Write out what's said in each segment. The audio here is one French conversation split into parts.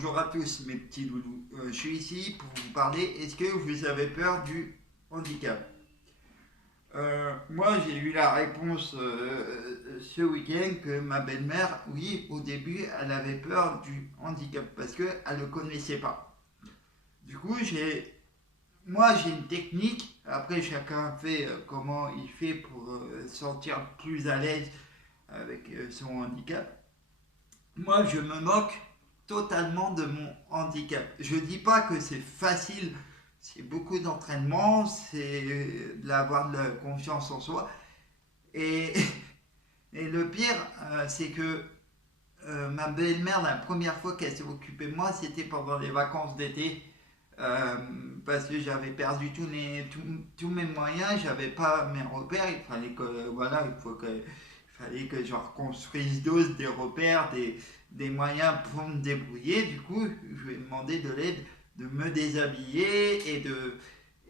Bonjour à tous mes petits loulous, je suis ici pour vous parler, est-ce que vous avez peur du handicap? Moi j'ai eu la réponse ce week-end que ma belle-mère, oui, au début elle avait peur du handicap parce qu'elle ne le connaissait pas. Du coup moi j'ai une technique, après chacun fait comment il fait pour se sentir plus à l'aise avec son handicap. Moi, je me moque totalement de mon handicap. Je dis pas que c'est facile, c'est beaucoup d'entraînement, c'est d'avoir de la confiance en soi. Et, et le pire, c'est que ma belle-mère, la première fois qu'elle s'est occupée de moi, c'était pendant les vacances d'été. euh, Parce que j'avais perdu tous mes moyens, j'avais pas mes repères, il fallait que, voilà, il fallait que je reconstruise des repères, des moyens pour me débrouiller. Du coup, je lui ai demandé de l'aide, de me déshabiller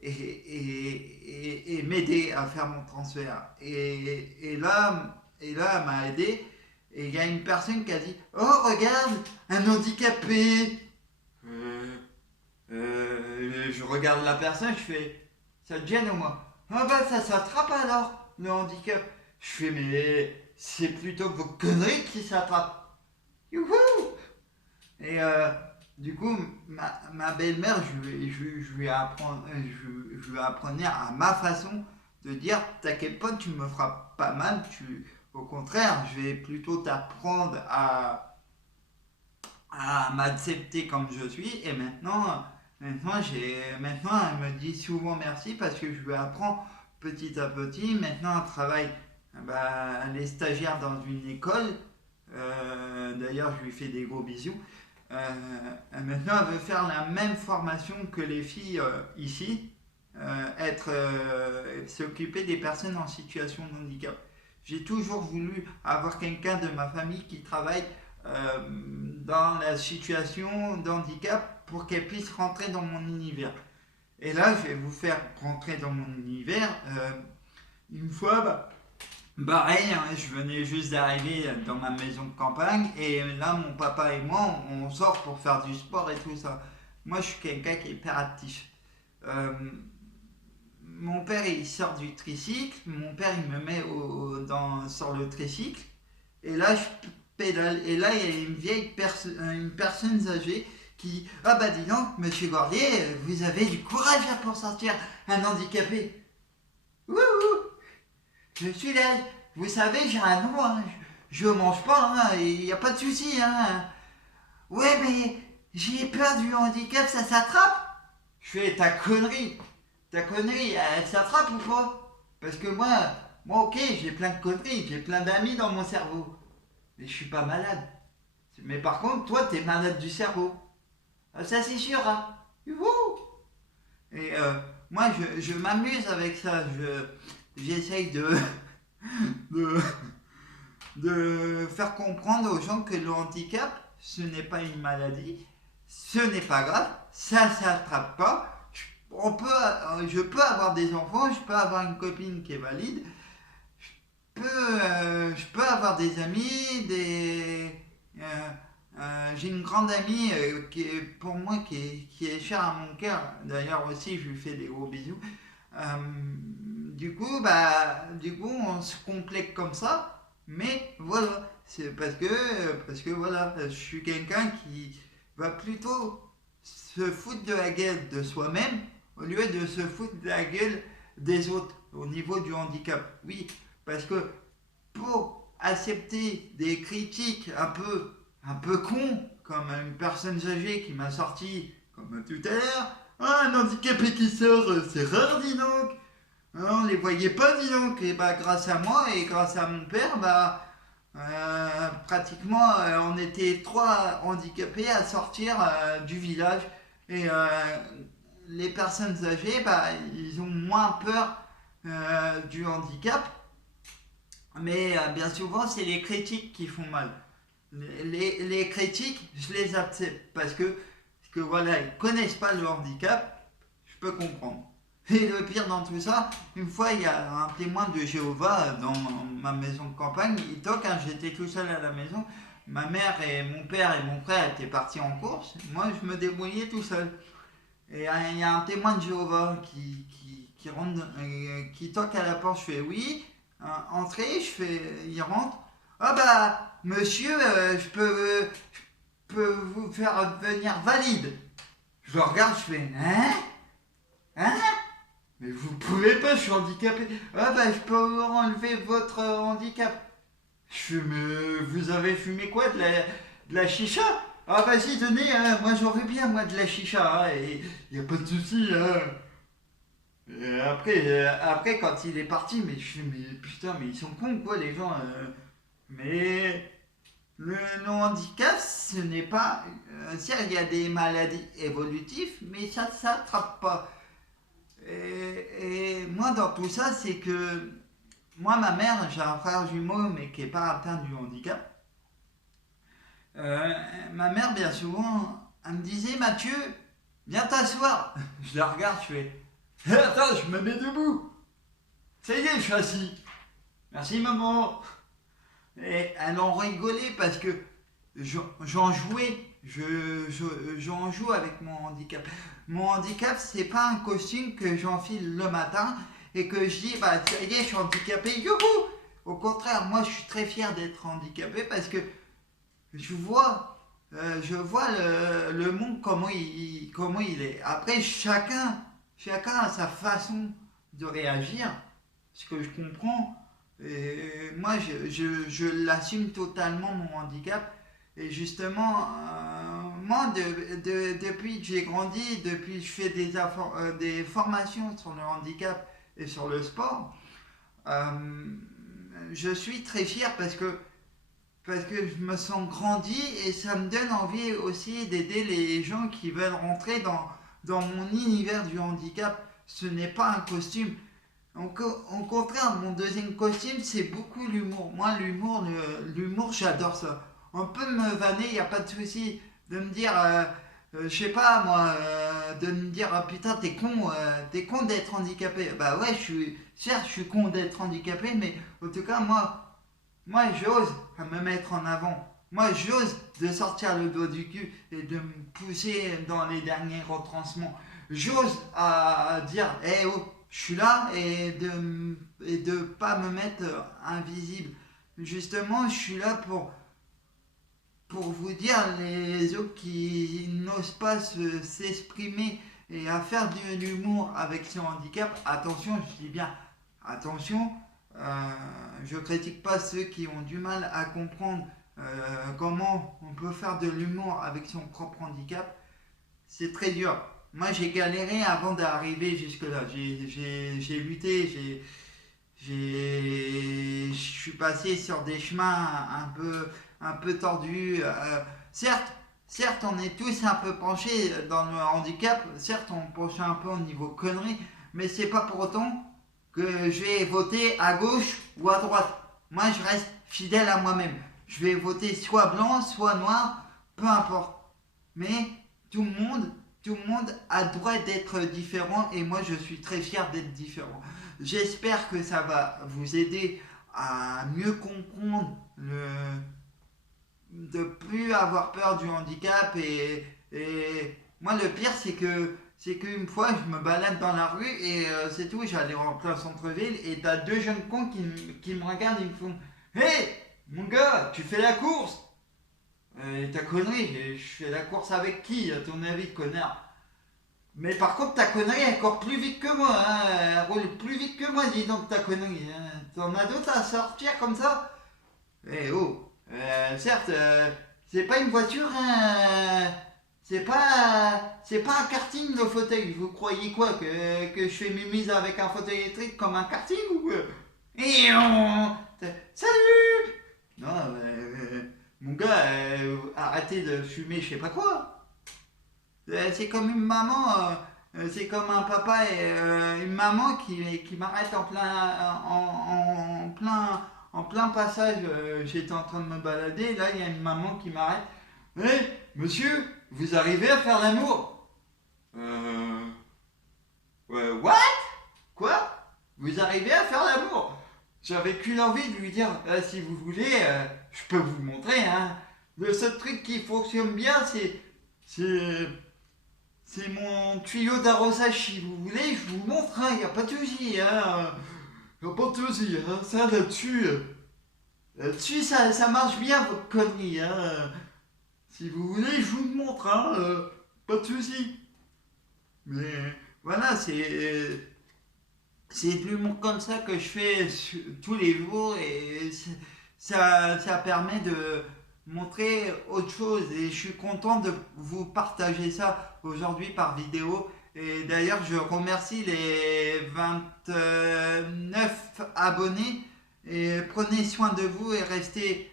et m'aider à faire mon transfert. Et là, elle m'a aidé. Et il y a une personne qui a dit: Oh, regarde, un handicapé. Euh, je regarde la personne, je fais: Ça te gêne ou moi? Ah bah ça s'attrape alors, le handicap. Je fais: Mais c'est plutôt vos conneries qui s'attrapent. Youhou! Et du coup, ma belle-mère, je lui apprenais à ma façon de dire: T'inquiète pas, tu me feras pas mal. Au contraire, je vais plutôt t'apprendre à m'accepter comme je suis. Et maintenant, elle me dit souvent merci parce que je lui apprends petit à petit. Maintenant, elle travaille, bah, elle est stagiaire dans une école. D'ailleurs, je lui fais des gros bisous. Maintenant, elle veut faire la même formation que les filles ici, s'occuper des personnes en situation de handicap. J'ai toujours voulu avoir quelqu'un de ma famille qui travaille dans la situation de handicap pour qu'elle puisse rentrer dans mon univers. Et là, je vais vous faire rentrer dans mon univers. Une fois, pareil, hein, je venais juste d'arriver dans ma maison de campagne et là, mon papa et moi, on sort pour faire du sport et tout ça. Moi, je suis quelqu'un qui est hyper actif. Euh, Mon père, il sort du tricycle. Mon père, il me met sur le tricycle. Et là, je pédale. Et là, il y a une personne âgée qui dit: Ah bah dis donc, monsieur Gordier, vous avez du courage là pour sortir un handicapé. Wouhou! Je suis là. Vous savez, j'ai un nom, hein. Je mange pas, hein. Il n'y a pas de souci, hein. Ouais, mais j'ai peur du handicap, ça s'attrape. Je fais: ta connerie, elle s'attrape ou pas? Parce que moi, ok, j'ai plein de conneries, j'ai plein d'amis dans mon cerveau. Mais je suis pas malade. Mais par contre, toi, t'es malade du cerveau. Ah, ça, c'est sûr, hein. Youhou! Et moi, je m'amuse avec ça. J'essaye de, de faire comprendre aux gens que le handicap, ce n'est pas une maladie, ce n'est pas grave, ça ne s'attrape pas. Je peux avoir des enfants, je peux avoir une copine qui est valide, je peux avoir des amis, j'ai une grande amie qui est pour moi qui est chère à mon cœur. D'ailleurs aussi, je lui fais des gros bisous. Du coup, on se complète comme ça. Mais voilà, c'est parce que voilà, je suis quelqu'un qui va plutôt se foutre de la gueule de soi-même au lieu de se foutre de la gueule des autres au niveau du handicap. Oui, parce que pour accepter des critiques un peu cons, comme une personne âgée qui m'a sorti, comme tout à l'heure: Ah, un handicapé qui sort, c'est rare, dis donc. On les voyait pas, dis donc. Et bah, grâce à moi et grâce à mon père, pratiquement, on était trois handicapés à sortir du village. Et les personnes âgées, bah, ils ont moins peur du handicap. Mais bien souvent, c'est les critiques qui font mal. Les critiques, je les accepte parce que voilà, ils connaissent pas le handicap, je peux comprendre. Et le pire dans tout ça, une fois, il y a un témoin de Jéhovah dans ma maison de campagne, il toque, hein, j'étais tout seul à la maison, ma mère et mon père et mon frère étaient partis en course, moi je me débrouillais tout seul. Et il y a un témoin de Jéhovah qui rentre, qui toque à la porte, je fais oui, entrez, il rentre. Ah bah, monsieur, je peux vous faire venir valide. Je le regarde, je fais, hein? Hein? Mais vous pouvez pas, je suis handicapé. Ah bah, je peux vous enlever votre handicap. Je fais, mais vous avez fumé quoi? De la chicha? Ah vas-y, donnez, moi j'aurais bien moi de la chicha, hein, et y a pas de souci. Hein. Et après, quand il est parti, mais je fais, mais putain, mais ils sont cons quoi les gens. Mais le handicap, ce n'est pas... certes, il y a des maladies évolutives, mais ça ne s'attrape pas. Et moi, dans tout ça, c'est que... Moi, ma mère, j'ai un frère jumeau, mais qui n'est pas atteint du handicap. Ma mère, bien souvent, elle me disait, Mathieu, viens t'asseoir. Je la regarde, je fais, attends, je me mets debout. Ça y est, je suis assis. Merci, maman. Et elle en rigolait parce que j'en jouais. J'en joue avec mon handicap. Mon handicap, c'est pas un costume que j'enfile le matin et que je dis, bah, ça y est, je suis handicapé, youhou! Au contraire, moi, je suis très fier d'être handicapé parce que je vois le monde comment il est. Après, chacun a sa façon de réagir, ce que je comprends. Et moi, je l'assume totalement, mon handicap. Et justement, moi, depuis que j'ai grandi, depuis que je fais des formations sur le handicap et sur le sport, je suis très fier parce que je me sens grandi et ça me donne envie aussi d'aider les gens qui veulent rentrer dans mon univers du handicap. Ce n'est pas un costume. Au contraire, mon deuxième costume, c'est beaucoup l'humour. Moi, l'humour, j'adore ça. On peut me vanner, il n'y a pas de souci. De me dire, je sais pas moi, de me dire, ah, putain, t'es con d'être handicapé. Bah ouais, certes, je suis con d'être handicapé, mais en tout cas, moi, j'ose me mettre en avant. Moi, j'ose de sortir le doigt du cul et de me pousser dans les derniers retranchements. J'ose à dire, eh oh, je suis là et de pas me mettre invisible. Justement, je suis là pour vous dire, les autres qui n'osent pas s'exprimer et à faire de l'humour avec son handicap, attention, je dis bien attention, je critique pas ceux qui ont du mal à comprendre comment on peut faire de l'humour avec son propre handicap. C'est très dur. Moi, j'ai galéré avant d'arriver jusque-là. J'ai lutté, je suis passé sur des chemins un peu tordus. Certes, on est tous un peu penchés dans le handicap. Certes, on penche un peu au niveau conneries, mais c'est pas pour autant que je vais voter à gauche ou à droite. Moi, je reste fidèle à moi-même. Je vais voter soit blanc, soit noir, peu importe. Mais tout le monde a le droit d'être différent et moi, je suis très fier d'être différent. J'espère que ça va vous aider à mieux comprendre de plus avoir peur du handicap et moi le pire c'est qu'une fois je me balade dans la rue et c'est tout, j'allais en plein centre-ville et t'as deux jeunes cons qui me regardent, ils me font hey mon gars, tu fais la course? Ta connerie, je fais la course avec qui à ton avis, connard? Mais par contre ta connerie est encore plus vite que moi, hein. Elle roule plus vite que moi, dis donc ta connerie, hein. T'en as d'autres à sortir comme ça? Eh oh, certes, c'est pas une voiture, hein, c'est pas un karting le fauteuil. Vous croyez quoi que je fais mes mises avec un fauteuil électrique comme un karting ou quoi? Et salut! Non, mon gars, arrêtez de fumer, je sais pas quoi. C'est comme une maman, c'est comme un papa et une maman qui m'arrête en plein passage. J'étais en train de me balader, là il y a une maman qui m'arrête. Hé, monsieur, vous arrivez à faire l'amour? What? Quoi? Vous arrivez à faire l'amour? J'avais qu'une envie de lui dire, si vous voulez, je peux vous montrer, hein. Le seul truc qui fonctionne bien, c'est mon tuyau d'arrosage. Si vous voulez, je vous montre, il n'y a pas de souci. Y a pas de souci, ça là-dessus, ça marche bien votre connerie. Si vous voulez, je vous le montre, pas de souci. Mais voilà, c'est de l'humour comme ça que je fais tous les jours et ça permet de montrer autre chose et je suis content de vous partager ça aujourd'hui par vidéo. Et d'ailleurs, je remercie les 29 abonnés et prenez soin de vous et restez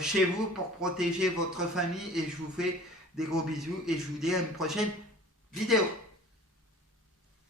chez vous pour protéger votre famille et je vous fais des gros bisous et je vous dis à une prochaine vidéo.